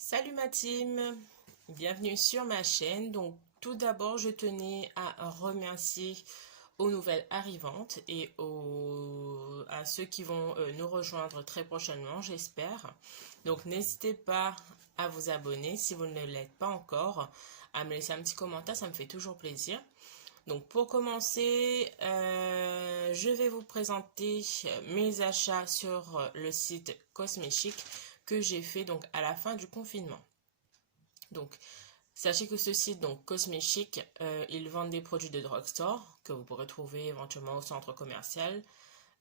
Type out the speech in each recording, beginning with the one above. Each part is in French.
Salut ma team, bienvenue sur ma chaîne. Donc tout d'abord je tenais à remercier aux nouvelles arrivantes et à ceux qui vont nous rejoindre très prochainement, j'espère. Donc n'hésitez pas à vous abonner si vous ne l'êtes pas encore, à me laisser un petit commentaire, ça me fait toujours plaisir. Donc pour commencer, je vais vous présenter mes achats sur le site Cosmechic que j'ai fait donc à la fin du confinement. Donc sachez que ce site donc Cosmechic, ils vendent des produits de drugstore que vous pourrez trouver éventuellement au centre commercial,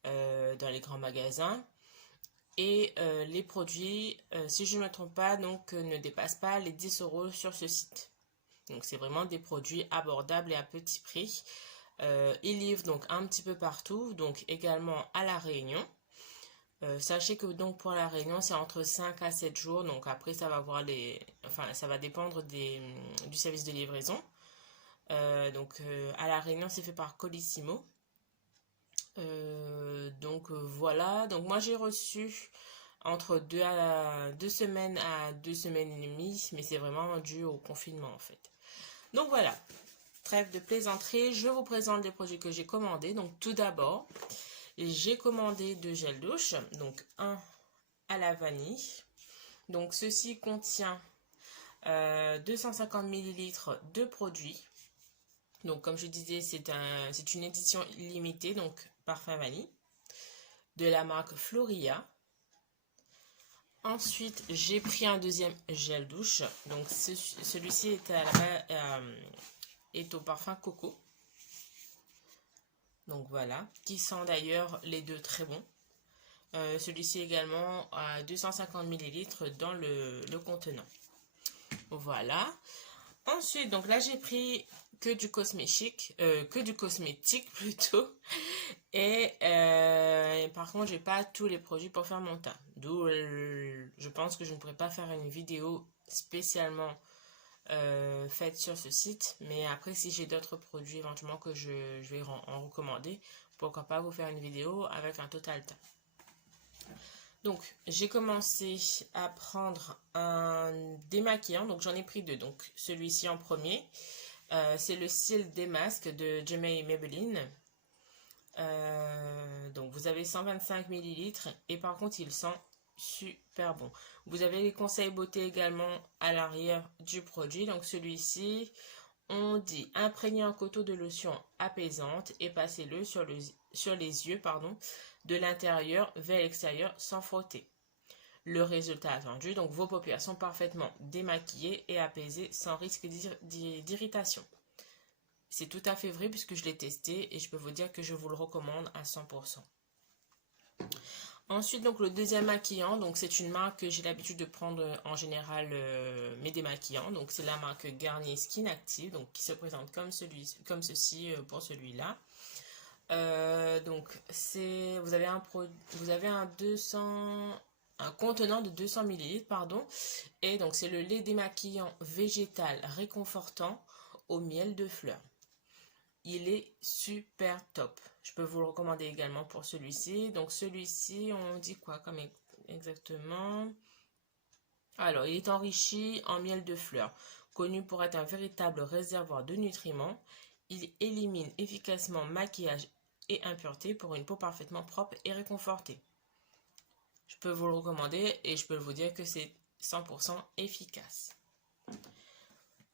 dans les grands magasins. Et les produits, si je ne me trompe pas, donc ne dépassent pas les 10 euros sur ce site. Donc c'est vraiment des produits abordables et à petit prix. Ils livrent donc un petit peu partout, donc également à La Réunion. Sachez que donc pour La Réunion, c'est entre 5 à 7 jours. Donc après, ça va voir ça va dépendre du service de livraison. À La Réunion, c'est fait par Colissimo. Voilà. Donc moi, j'ai reçu entre 2 semaines à 2 semaines et demie, mais c'est vraiment dû au confinement en fait. Donc voilà, trêve de plaisanterie, je vous présente les produits que j'ai commandés. Donc tout d'abord, j'ai commandé 2 gels douche, donc un à la vanille. Donc ceci contient 250 millilitres de produits. Donc comme je disais, c'est une édition limitée, donc parfum vanille, de la marque Floria. Ensuite, j'ai pris un deuxième gel douche. Donc celui-ci est au parfum coco. Donc voilà, qui sent d'ailleurs les deux très bons. Celui-ci également à 250 millilitres dans le contenant. Voilà. Ensuite, donc là j'ai pris que du cosmétique plutôt. Et par contre, j'ai pas tous les produits pour faire mon teint. D'où je pense que je ne pourrais pas faire une vidéo spécialement faite sur ce site. Mais après, si j'ai d'autres produits éventuellement que je vais en recommander, pourquoi pas vous faire une vidéo avec un total teint. Donc, j'ai commencé à prendre un démaquillant. Donc, j'en ai pris deux. Donc, celui-ci en premier. C'est le Seal Démasque de Jemay Maybelline. Donc, vous avez 125 millilitres. Et par contre, il sent super bon. Vous avez les conseils beauté également à l'arrière du produit. Donc, celui-ci, on dit imprégner un coton de lotion apaisante et passez-le sur les yeux, de l'intérieur vers l'extérieur sans frotter. Le résultat attendu, donc vos paupières sont parfaitement démaquillées et apaisées sans risque d'irritation. C'est tout à fait vrai puisque je l'ai testé et je peux vous dire que je vous le recommande à 100%. Ensuite, donc le deuxième maquillant, donc c'est une marque que j'ai l'habitude de prendre en général mes démaquillants. Donc c'est la marque Garnier Skin Active, donc qui se présente comme ceci pour celui-là. Vous avez un contenant de 200 millilitres, et donc c'est le lait démaquillant végétal réconfortant au miel de fleurs. Il est super top. Je peux vous le recommander également pour celui-ci. Donc celui-ci, on dit quoi comme exactement? Alors, il est enrichi en miel de fleurs, connu pour être un véritable réservoir de nutriments. Il élimine efficacement maquillage et impuretés pour une peau parfaitement propre et réconfortée. Je peux vous le recommander et je peux vous dire que c'est 100% efficace.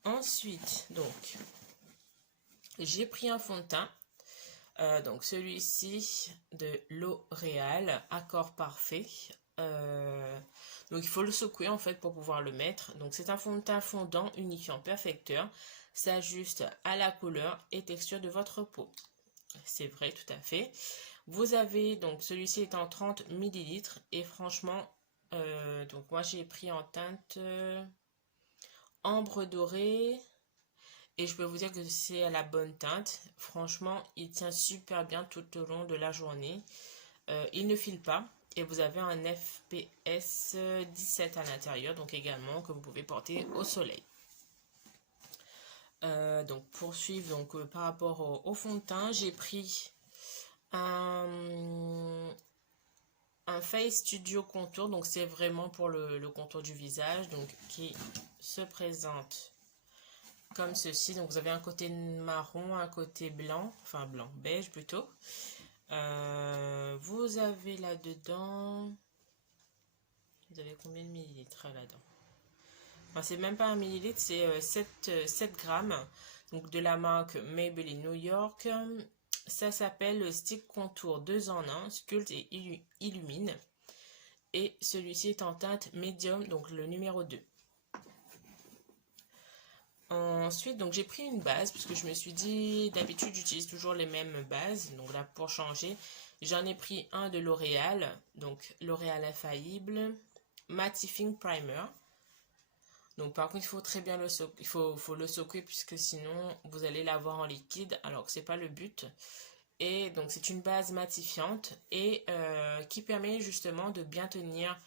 Ensuite, donc, j'ai pris un fond de teint. Donc celui-ci de L'Oréal, Accord Parfait. Donc il faut le secouer en fait pour pouvoir le mettre. Donc c'est un fond de teint fondant, unifiant, perfecteur. S'ajuste à la couleur et texture de votre peau. C'est vrai, tout à fait. Vous avez, donc celui-ci est en 30 millilitres et franchement, donc moi j'ai pris en teinte ambre dorée et je peux vous dire que c'est à la bonne teinte. Franchement, il tient super bien tout au long de la journée. Il ne file pas et vous avez un FPS 17 à l'intérieur, donc également que vous pouvez porter au soleil. Donc poursuivre par rapport au fond de teint, j'ai pris un un Face Studio Contour. Donc c'est vraiment pour le contour du visage. Donc qui se présente comme ceci. Donc vous avez un côté marron, un côté blanc. Enfin blanc, beige plutôt. Vous avez là-dedans... Vous avez combien de millilitres là-dedans? Enfin, c'est même pas un millilitre, c'est 7 grammes. Donc de la marque Maybelline New York. Ça s'appelle Stick Contour 2 en 1, sculpte et illumine. Et celui-ci est en teinte médium, donc le numéro 2. Ensuite, donc j'ai pris une base parce que je me suis dit, d'habitude j'utilise toujours les mêmes bases. Donc là, pour changer, j'en ai pris un de L'Oréal, donc L'Oréal Infaillible Mattifying Primer. Donc par contre, il faut très bien le secouer, faut le secouer puisque sinon vous allez l'avoir en liquide alors que c'est pas le but. Et donc c'est une base matifiante et qui permet justement de bien tenir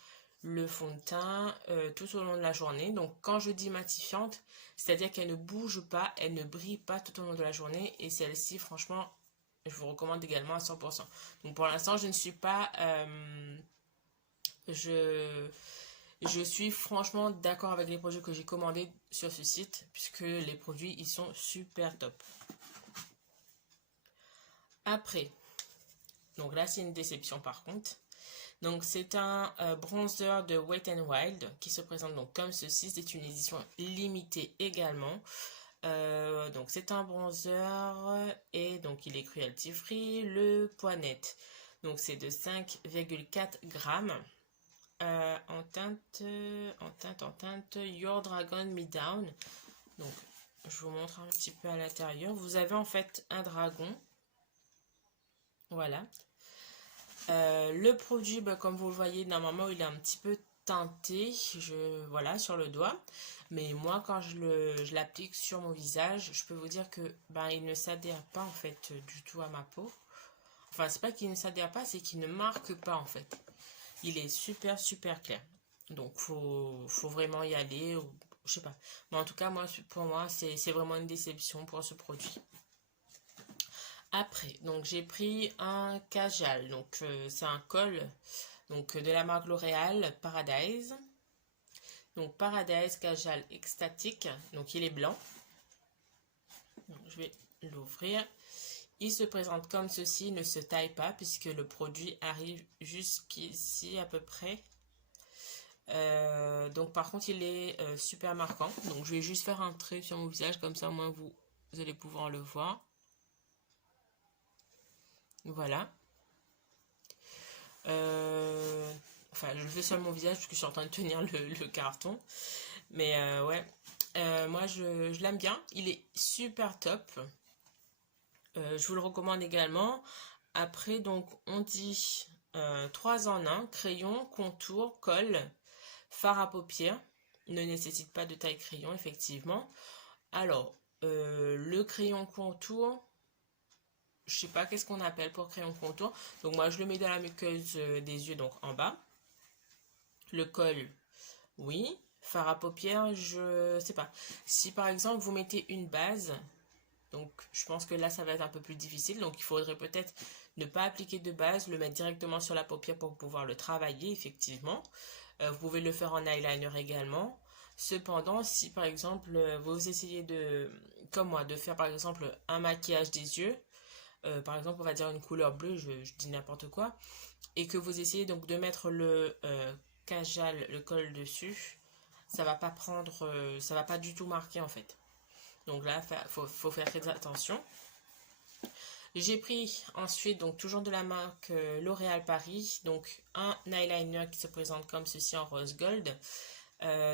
le fond de teint tout au long de la journée. Donc quand je dis matifiante, c'est-à-dire qu'elle ne bouge pas, elle ne brille pas tout au long de la journée. Et celle-ci, franchement, je vous recommande également à 100%. Donc pour l'instant, je ne suis pas... je suis franchement d'accord avec les produits que j'ai commandés sur ce site, puisque les produits, ils sont super top. Après, donc là, c'est une déception par contre. Donc c'est un bronzer de Wet n Wild qui se présente donc comme ceci. C'est une édition limitée également. Donc c'est un bronzer et donc il est cruelty free. Le poids net, donc c'est de 5,4 grammes. En teinte, Your Dragon Me Down. Donc je vous montre un petit peu à l'intérieur. Vous avez en fait un dragon. Voilà. Le produit, bah, comme vous le voyez, normalement il est un petit peu teinté, voilà, sur le doigt. Mais moi, quand je l'applique sur mon visage, je peux vous dire que il ne s'adhère pas en fait du tout à ma peau. Enfin, c'est pas qu'il ne s'adhère pas, c'est qu'il ne marque pas en fait. Il est super super clair. Donc faut vraiment y aller, ou, je sais pas. Mais en tout cas, pour moi, c'est vraiment une déception pour ce produit. Après, donc j'ai pris un Kajal, donc c'est un col donc de la marque L'Oréal Paradise. Donc Paradise Kajal Extatique, donc il est blanc. Donc, je vais l'ouvrir. Il se présente comme ceci, il ne se taille pas puisque le produit arrive jusqu'ici à peu près. Donc par contre il est super marquant. Donc je vais juste faire un trait sur mon visage, comme ça au moins vous allez pouvoir le voir. Voilà. Enfin, je le fais sur mon visage parce que je suis en train de tenir le carton. Mais ouais, moi je l'aime bien. Il est super top. Je vous le recommande également. Après, donc, on dit 3 en 1, crayon, contour, colle, fard à paupières. Ne nécessite pas de taille crayon, effectivement. Alors, le crayon contour, je sais pas qu'est-ce qu'on appelle pour crayon contour. Donc moi, je le mets dans la muqueuse des yeux, donc en bas. Le col, oui. Fard à paupières, je sais pas. Si par exemple, vous mettez une base... Donc, je pense que là, ça va être un peu plus difficile. Donc, il faudrait peut-être ne pas appliquer de base, le mettre directement sur la paupière pour pouvoir le travailler, effectivement. Vous pouvez le faire en eyeliner également. Cependant, si par exemple, vous essayez de, comme moi, de faire par exemple un maquillage des yeux, par exemple, on va dire une couleur bleue, je dis n'importe quoi, et que vous essayez donc de mettre le kajal, le col dessus, ça va pas prendre, ça va pas du tout marquer en fait. Donc là, faut faire très attention. J'ai pris ensuite, donc toujours de la marque L'Oréal Paris, donc un eyeliner qui se présente comme ceci en rose gold.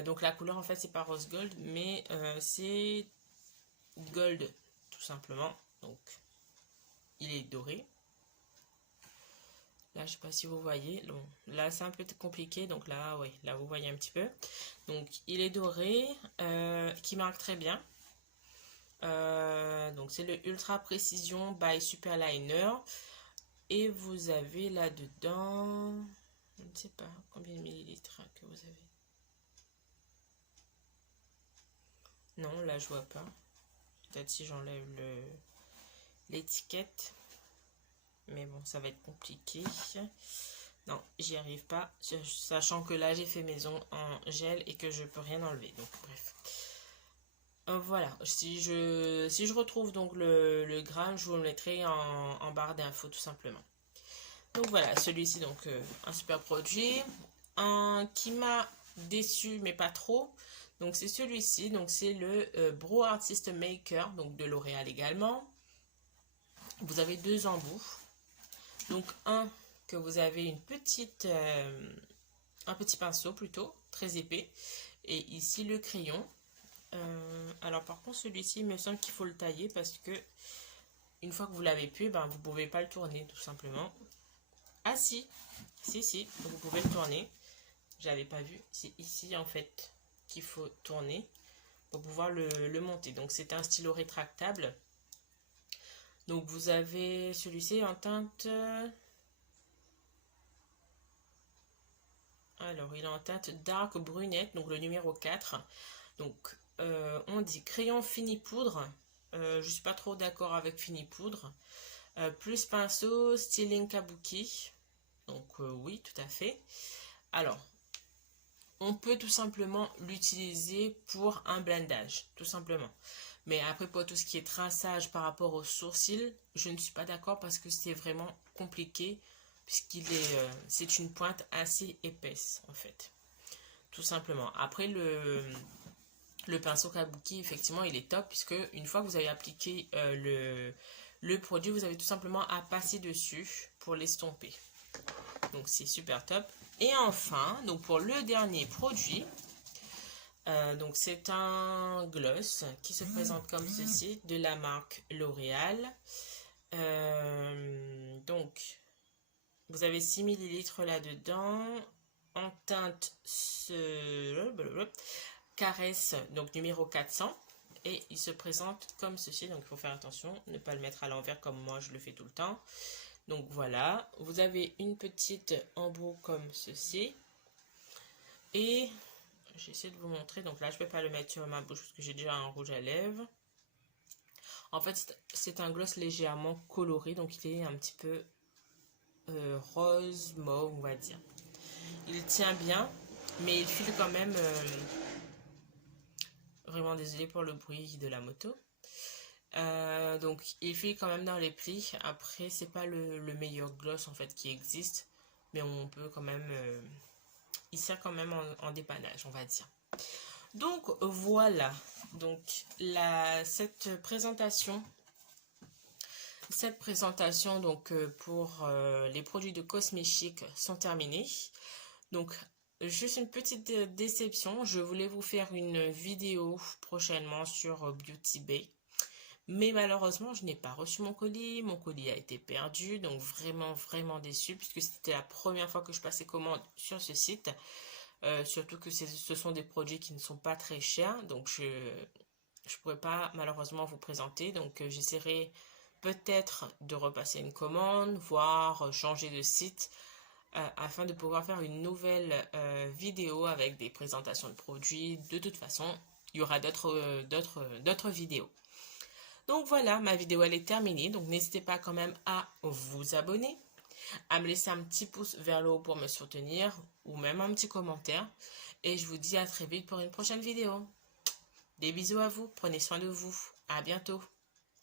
Donc la couleur en fait c'est pas rose gold, mais c'est gold tout simplement. Donc il est doré. Là je sais pas si vous voyez. Bon, là c'est un peu compliqué, donc là oui, là vous voyez un petit peu. Donc il est doré, qui marque très bien. Donc c'est le Ultra Précision by Superliner. Et vous avez là-dedans, je ne sais pas combien de millilitres que vous avez. Non, là je vois pas. Peut-être si j'enlève l'étiquette. Mais bon, ça va être compliqué. Non, j'y arrive pas, sachant que là j'ai fait maison en gel et que je peux rien enlever. Donc bref. Voilà, si je retrouve donc le gramme, je vous le mettrai en barre d'infos tout simplement. Donc voilà, celui-ci, donc un super produit. Un qui m'a déçu, mais pas trop. Donc c'est celui-ci, donc c'est le Brow Artist Maker, donc de L'Oréal également. Vous avez deux embouts. Donc un que vous avez un petit pinceau plutôt, très épais. Et ici le crayon. Alors par contre celui-ci, il me semble qu'il faut le tailler parce que une fois que vous l'avez pu, ben, vous ne pouvez pas le tourner tout simplement. Ah si, si, vous pouvez le tourner. J'avais pas vu, c'est ici en fait qu'il faut tourner pour pouvoir le monter. Donc c'est un stylo rétractable. Donc vous avez celui-ci en teinte... Alors il est en teinte dark brunette, donc le numéro 4. Donc on dit crayon fini poudre. Je suis pas trop d'accord avec fini poudre. Plus pinceau, styling kabuki. Donc oui, tout à fait. Alors, on peut tout simplement l'utiliser pour un blendage, tout simplement. Mais après, pour tout ce qui est traçage par rapport aux sourcils, je ne suis pas d'accord parce que c'est vraiment compliqué c'est une pointe assez épaisse en fait, tout simplement. Après, le pinceau kabuki, effectivement, il est top puisque une fois que vous avez appliqué le produit, vous avez tout simplement à passer dessus pour l'estomper. Donc c'est super top. Et enfin, donc pour le dernier produit, donc c'est un gloss qui se présente comme ceci de la marque L'Oréal. Donc vous avez 6 ml là-dedans en teinte caresse, donc numéro 400. Et il se présente comme ceci, donc il faut faire attention, ne pas le mettre à l'envers comme moi je le fais tout le temps. Donc voilà, vous avez une petite embout comme ceci. Et j'essaie de vous montrer, donc là je ne peux pas le mettre sur ma bouche parce que j'ai déjà un rouge à lèvres. En fait c'est un gloss légèrement coloré, donc il est un petit peu rose, mauve on va dire. Il tient bien, mais il file quand même... vraiment désolé pour le bruit de la moto. Donc il file quand même dans les prix. Après c'est pas le meilleur gloss en fait qui existe, mais on peut quand même il sert quand même en dépannage on va dire. Donc voilà, donc cette présentation donc pour les produits de cosmétiques sont terminés. Donc juste une petite déception, je voulais vous faire une vidéo prochainement sur Beauty Bay. Mais malheureusement, je n'ai pas reçu mon colis a été perdu, donc vraiment déçu puisque c'était la première fois que je passais commande sur ce site. Surtout que ce sont des produits qui ne sont pas très chers, donc je ne pourrais pas malheureusement vous présenter. Donc j'essaierai peut-être de repasser une commande, voire changer de site afin de pouvoir faire une nouvelle vidéo avec des présentations de produits. De toute façon, il y aura d'autres vidéos. Donc voilà, ma vidéo elle est terminée. Donc n'hésitez pas quand même à vous abonner, à me laisser un petit pouce vers le haut pour me soutenir ou même un petit commentaire. Et je vous dis à très vite pour une prochaine vidéo. Des bisous à vous, prenez soin de vous. À bientôt.